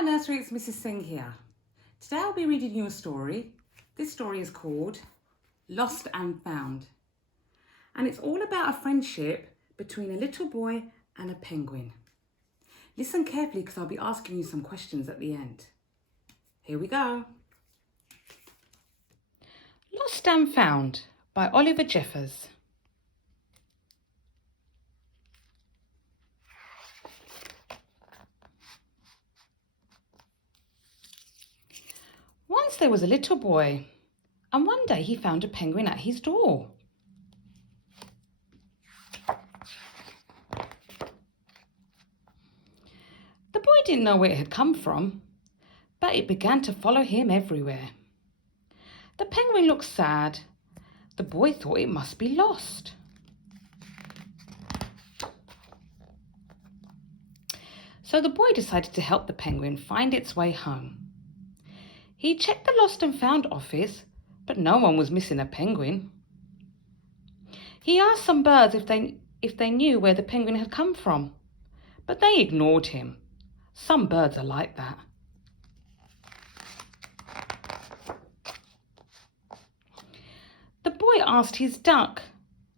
Hi Nursery, it's Mrs Singh here. Today I'll be reading you a story. This story is called Lost and Found. And it's all about a friendship between a little boy and a penguin. Listen carefully because I'll be asking you some questions at the end. Here we go. Lost and Found by Oliver Jeffers. Once there was a little boy, and one day he found a penguin at his door. The boy didn't know where it had come from, but it began to follow him everywhere. The penguin looked sad. The boy thought it must be lost. So the boy decided to help the penguin find its way home. He checked the lost and found office, but no one was missing a penguin. He asked some birds if they knew where the penguin had come from, but they ignored him. Some birds are like that. The boy asked his duck,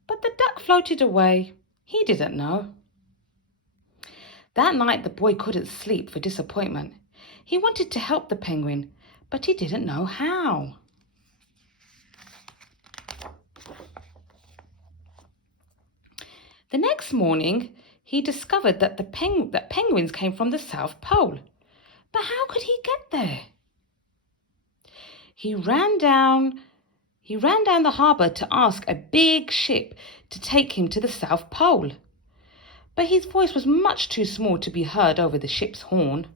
but the duck floated away. He didn't know. That night the boy couldn't sleep for disappointment. He wanted to help the penguin, but he didn't know how. The next morning, he discovered that penguins came from the South Pole. But how could he get there? He ran down the harbour to ask a big ship to take him to the South Pole. But his voice was much too small to be heard over the ship's horn.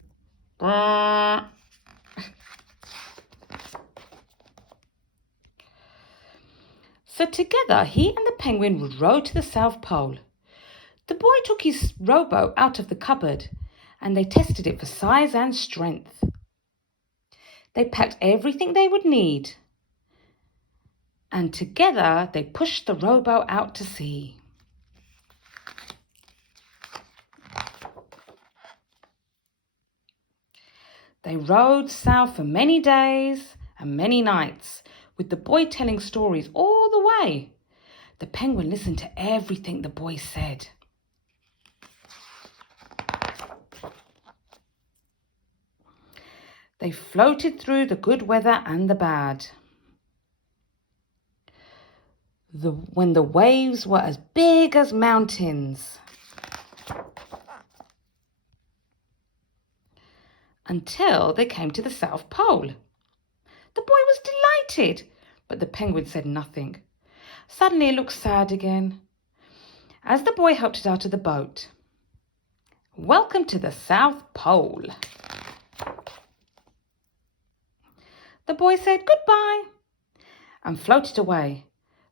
So together, he and the penguin would row to the South Pole. The boy took his rowboat out of the cupboard and they tested it for size and strength. They packed everything they would need. And together, they pushed the rowboat out to sea. They rowed south for many days and many nights, with the boy telling stories all the way. The penguin listened to everything the boy said. They floated through the good weather and the bad. When the waves were as big as mountains. Until they came to the South Pole. The boy was delighted, but the penguin said nothing. Suddenly it looked sad again. As the boy helped it out of the boat. Welcome to the South Pole. The boy said goodbye and floated away.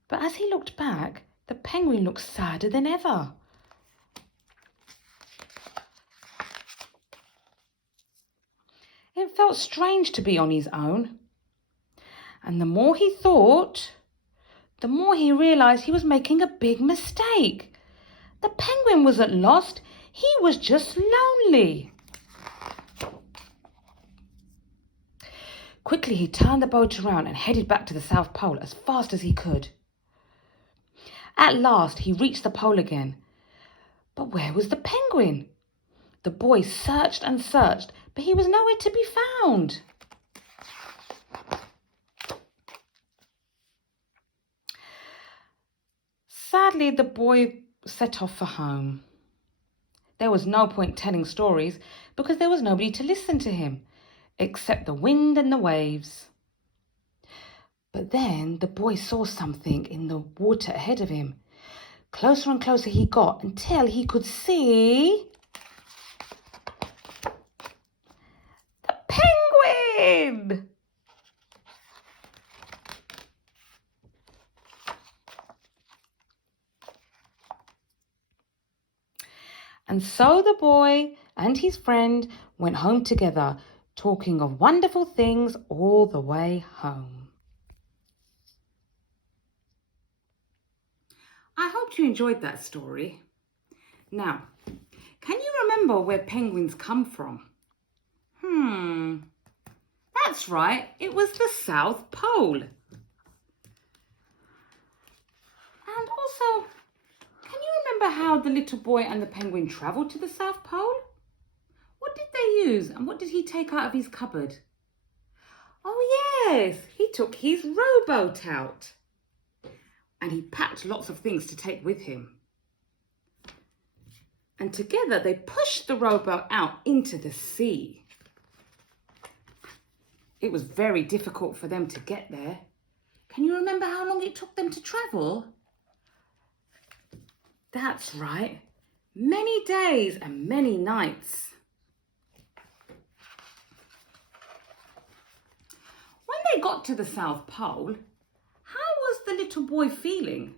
But as he looked back, the penguin looked sadder than ever. It felt strange to be on his own. And the more he thought, the more he realised he was making a big mistake. The penguin wasn't lost, he was just lonely. Quickly he turned the boat around and headed back to the South Pole as fast as he could. At last he reached the pole again. But where was the penguin? The boy searched and searched, but he was nowhere to be found. Sadly, the boy set off for home. There was no point telling stories because there was nobody to listen to him, except the wind and the waves. But then the boy saw something in the water ahead of him. Closer and closer he got until he could see the penguin! And so the boy and his friend went home together, talking of wonderful things all the way home. I hope you enjoyed that story. Now, can you remember where penguins come from? That's right, it was the South Pole. And also, can you remember how the little boy and the penguin travelled to the South Pole? What did they use and what did he take out of his cupboard? Oh yes, he took his rowboat out. And he packed lots of things to take with him. And together they pushed the rowboat out into the sea. It was very difficult for them to get there. Can you remember how long it took them to travel? That's right, many days and many nights. When they got to the South Pole, how was the little boy feeling?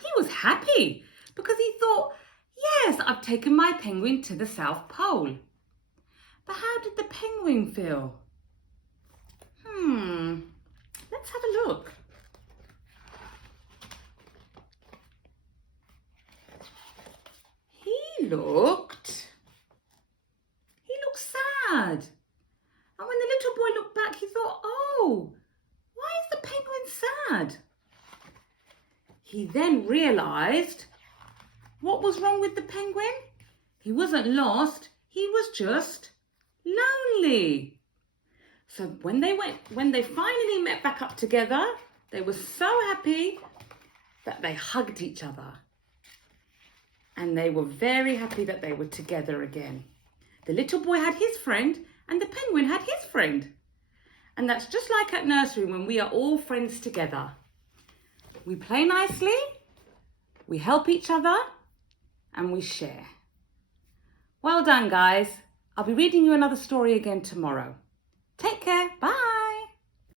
He was happy because he thought, yes, I've taken my penguin to the South Pole. But how did the penguin feel? Let's have a look. He looked sad. And when the little boy looked back, he thought, oh, why is the penguin sad? He then realised what was wrong with the penguin. He wasn't lost, he was just lonely. So when they finally met back up together, they were so happy that they hugged each other. And they were very happy that they were together again. The little boy had his friend and the penguin had his friend. And that's just like at nursery when we are all friends together. We play nicely, we help each other, and we share. Well done, guys. I'll be reading you another story again tomorrow. Take care.